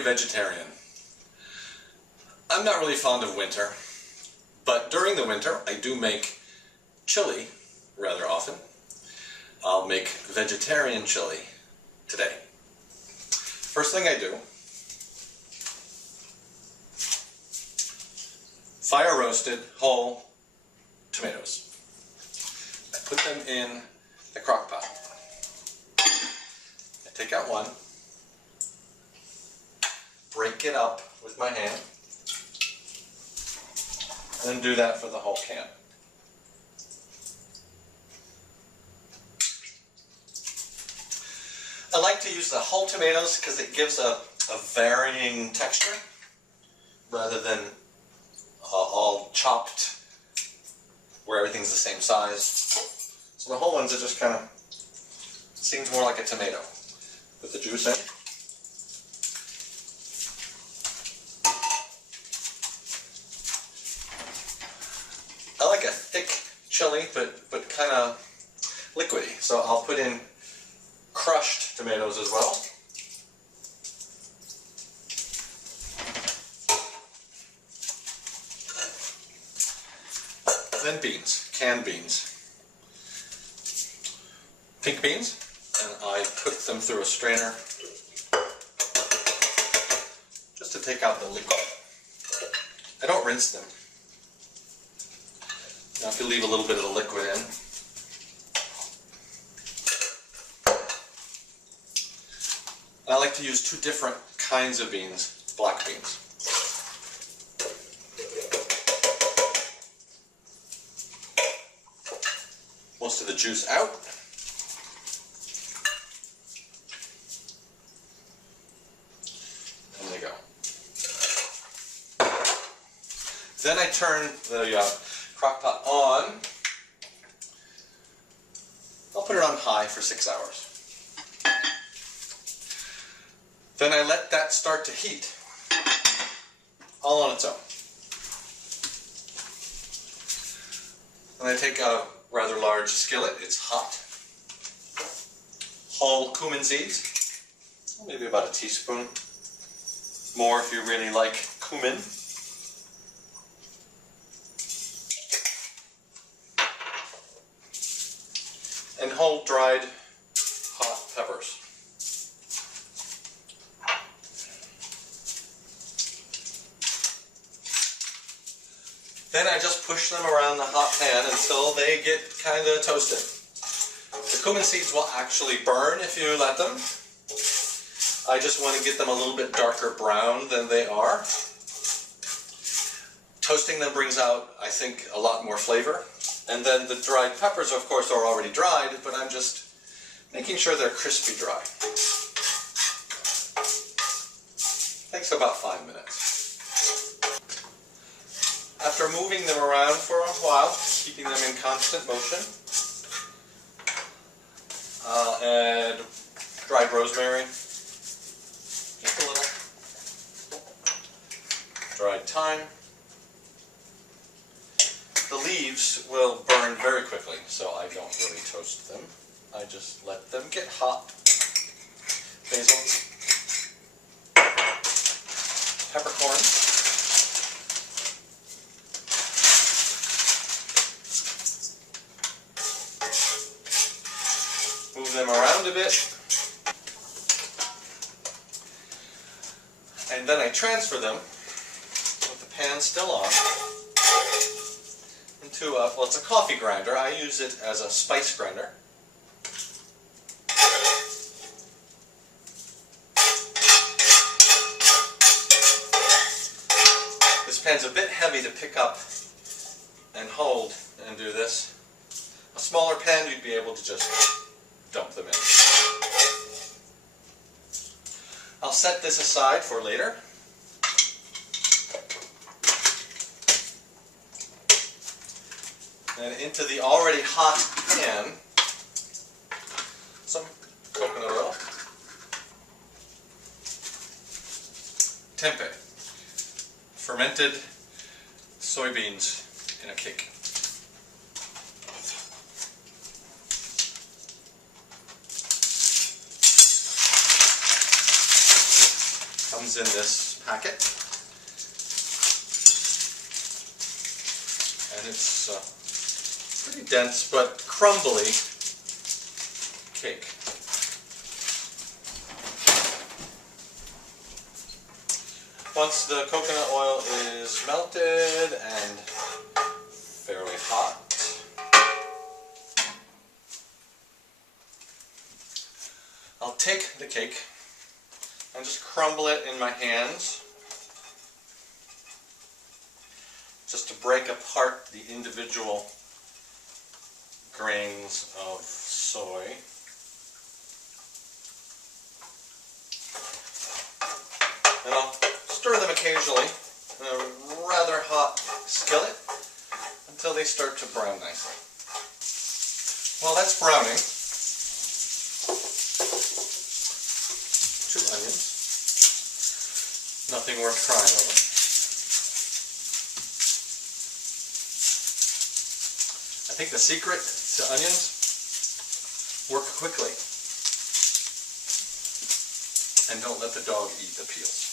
very vegetarian. I'm not really fond of winter, but during the winter I do make chili rather often. I'll make vegetarian chili today. First thing I do, fire roasted whole tomatoes. I put them in the crock pot. I take out one, break it up with my hand, and then do that for the whole can. I like to use the whole tomatoes because it gives a varying texture rather than all chopped where everything's the same size. So the whole ones, it just kind of seems more like a tomato. Put the juice in. I like a thick chili, but kind of liquidy. So I'll put in crushed tomatoes as well. Then beans, canned beans. Pink beans, and I put them through a strainer just to take out the liquid. I don't rinse them. Now if you leave a little bit of the liquid in. I like to use two different kinds of beans, black beans. Most of the juice out. There you go. Then I turn the crock pot on. I'll put it on high for 6 hours. Then I let that start to heat all on its own. Then I take a rather large skillet, it's hot. Whole cumin seeds, maybe about a teaspoon. More if you really like cumin. And whole dried hot peppers. Then I just push them around the hot pan until they get kind of toasted. The cumin seeds will actually burn if you let them. I just want to get them a little bit darker brown than they are. Toasting them brings out, I think, a lot more flavor. And then the dried peppers, of course, are already dried, but I'm just making sure they're crispy dry. Takes about 5 minutes. After moving them around for a while, keeping them in constant motion, I'll add dried rosemary, just a little, dried thyme. The leaves will burn very quickly, so I don't really toast them. I just let them get hot. Basil, peppercorns. Move them around a bit. And then I transfer them, with the pan still on, into a, well, it's a coffee grinder. I use it as a spice grinder. This pan's a bit heavy to pick up and hold and do this. A smaller pan, you'd be able to just dump them in. I'll set this aside for later. And into the already hot pan, some coconut oil, tempeh, fermented soybeans in a cake. comes in this packet. And it's pretty dense but crumbly cake. Once the coconut oil is melted and fairly hot, I'll take the cake and just crumble it in my hands, just to break apart the individual grains of soy. And I'll stir them occasionally in a rather hot skillet until they start to brown nicely. While that's browning, 2 onions, nothing worth crying over. I think the secret to onions, work quickly and don't let the dog eat the peels.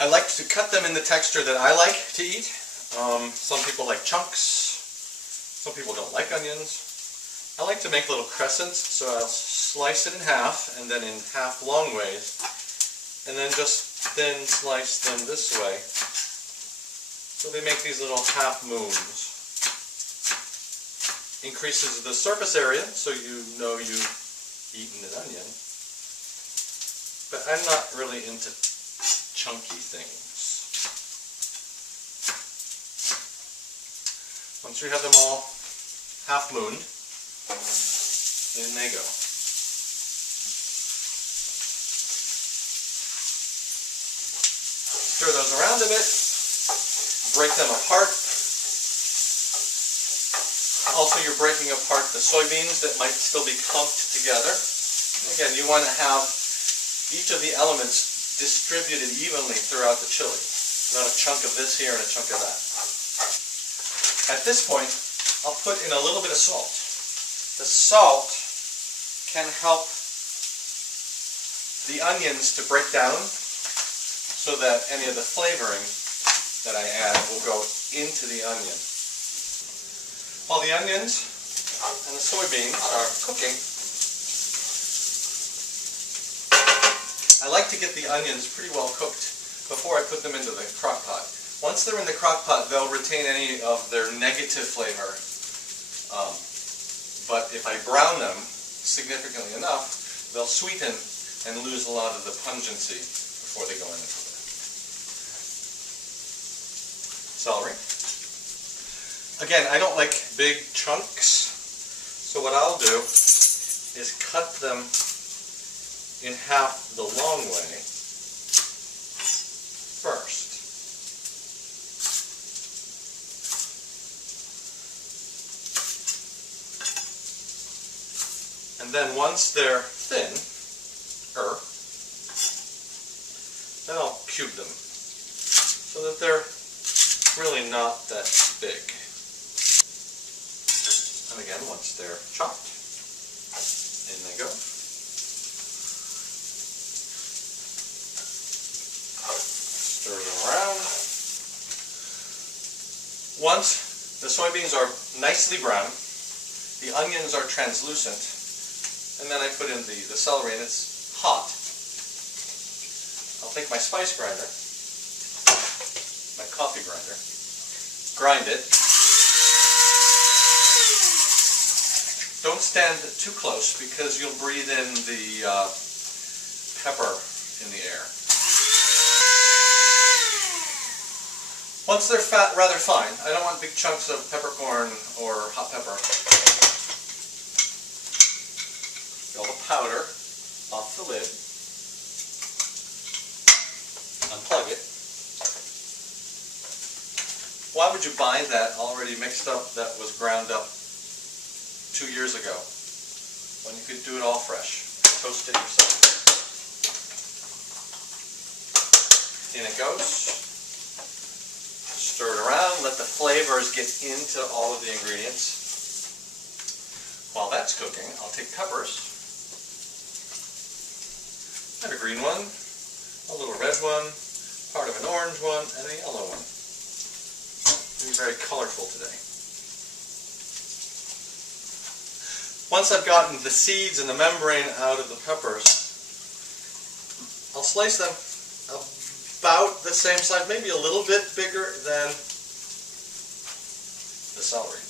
I like to cut them in the texture that I like to eat. Some people like chunks, some people don't like onions. I like to make little crescents, so I'll slice it in half and then in half long ways, and then just thin slice them this way. So they make these little half moons. Increases the surface area, so you know you've eaten an onion. But I'm not really into chunky things. Once you have them all half mooned, in they go. Stir those around a bit, break them apart. Also, you're breaking apart the soybeans that might still be clumped together. Again, you want to have each of the elements distributed evenly throughout the chili. Not a chunk of this here and a chunk of that. At this point, I'll put in a little bit of salt. The salt can help the onions to break down so that any of the flavoring that I add will go into the onion. While the onions and the soybeans are cooking, I like to get the onions pretty well cooked before I put them into the crock pot. Once they're in the crock pot, they'll retain any of their negative flavor. But if I brown them significantly enough, they'll sweeten and lose a lot of the pungency before they go into the celery. Again, I don't like big chunks, so what I'll do is cut them in half the long way first. And then once they're thin, then I'll cube them so that they're really not that big. And again, once they're chopped, in they go. Stir them around. Once the soybeans are nicely brown, the onions are translucent, and then I put in the celery and it's hot. I'll take my spice grinder, my coffee grinder, grind it. Don't stand too close because you'll breathe in the pepper in the air. Once they're rather fine, I don't want big chunks of peppercorn or hot pepper. Get all the powder off the lid. Unplug it. Why would you buy that already mixed up that was ground up 2 years ago when you could do it all fresh? Toast it yourself. In it goes. Stir it around, let the flavors get into all of the ingredients. While that's cooking, I'll take peppers And a green one, a little red one, part of an orange one, and a yellow one. It'll be very colorful today. Once I've gotten the seeds and the membrane out of the peppers, I'll slice them about the same size, maybe a little bit bigger than the celery.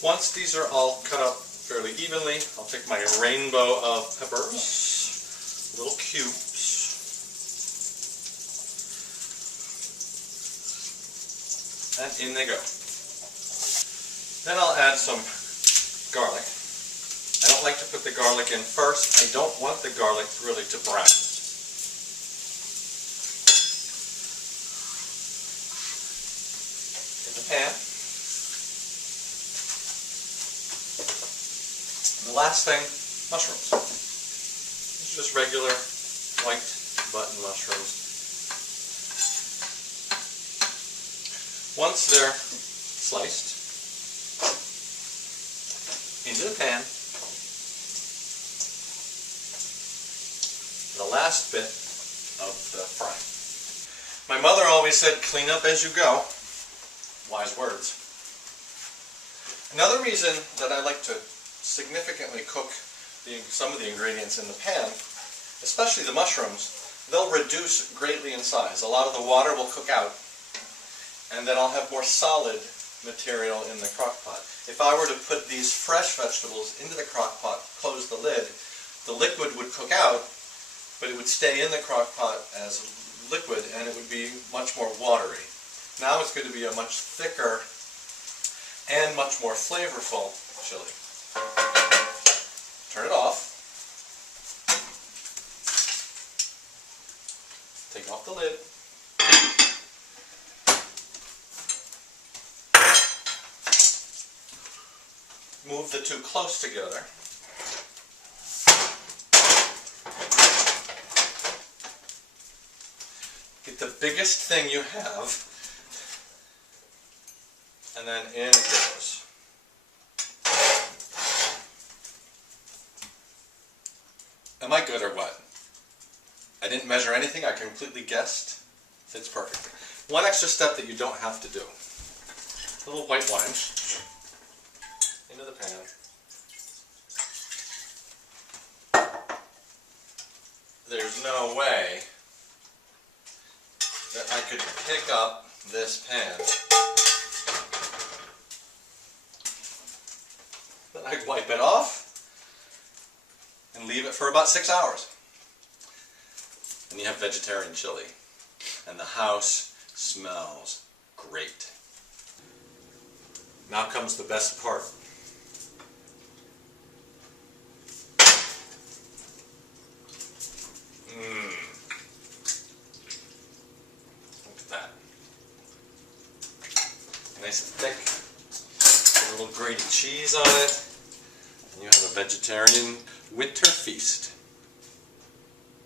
Once these are all cut up fairly evenly, I'll take my rainbow of peppers, little cubes, and in they go. Then I'll add some garlic. I don't like to put the garlic in first. I don't want the garlic really to brown. In the pan. And the last thing, mushrooms. These are just regular white button mushrooms. Once they're sliced, into the pan, the last bit of the fry. My mother always said, clean up as you go. Wise words. Another reason that I like to significantly cook some of the ingredients in the pan, especially the mushrooms, they'll reduce greatly in size. A lot of the water will cook out, and then I'll have more solid material in the crock pot. If I were to put these fresh vegetables into the crock pot, close the lid, the liquid would cook out, but it would stay in the crock pot as liquid and it would be much more watery. Now it's going to be a much thicker and much more flavorful chili. Turn it off. Take off the lid. Move the two close together. Get the biggest thing you have, and then in it goes. Am I good or what? I didn't measure anything, I completely guessed. Fits perfectly. One extra step that you don't have to do. A little white wine. Into the pan. There's no way that I could pick up this pan. Then I'd wipe it off and leave it for about 6 hours. And you have vegetarian chili. And the house smells great. Now comes the best part. Look at that. Nice and thick. Put a little grated cheese on it. And you have a vegetarian winter feast.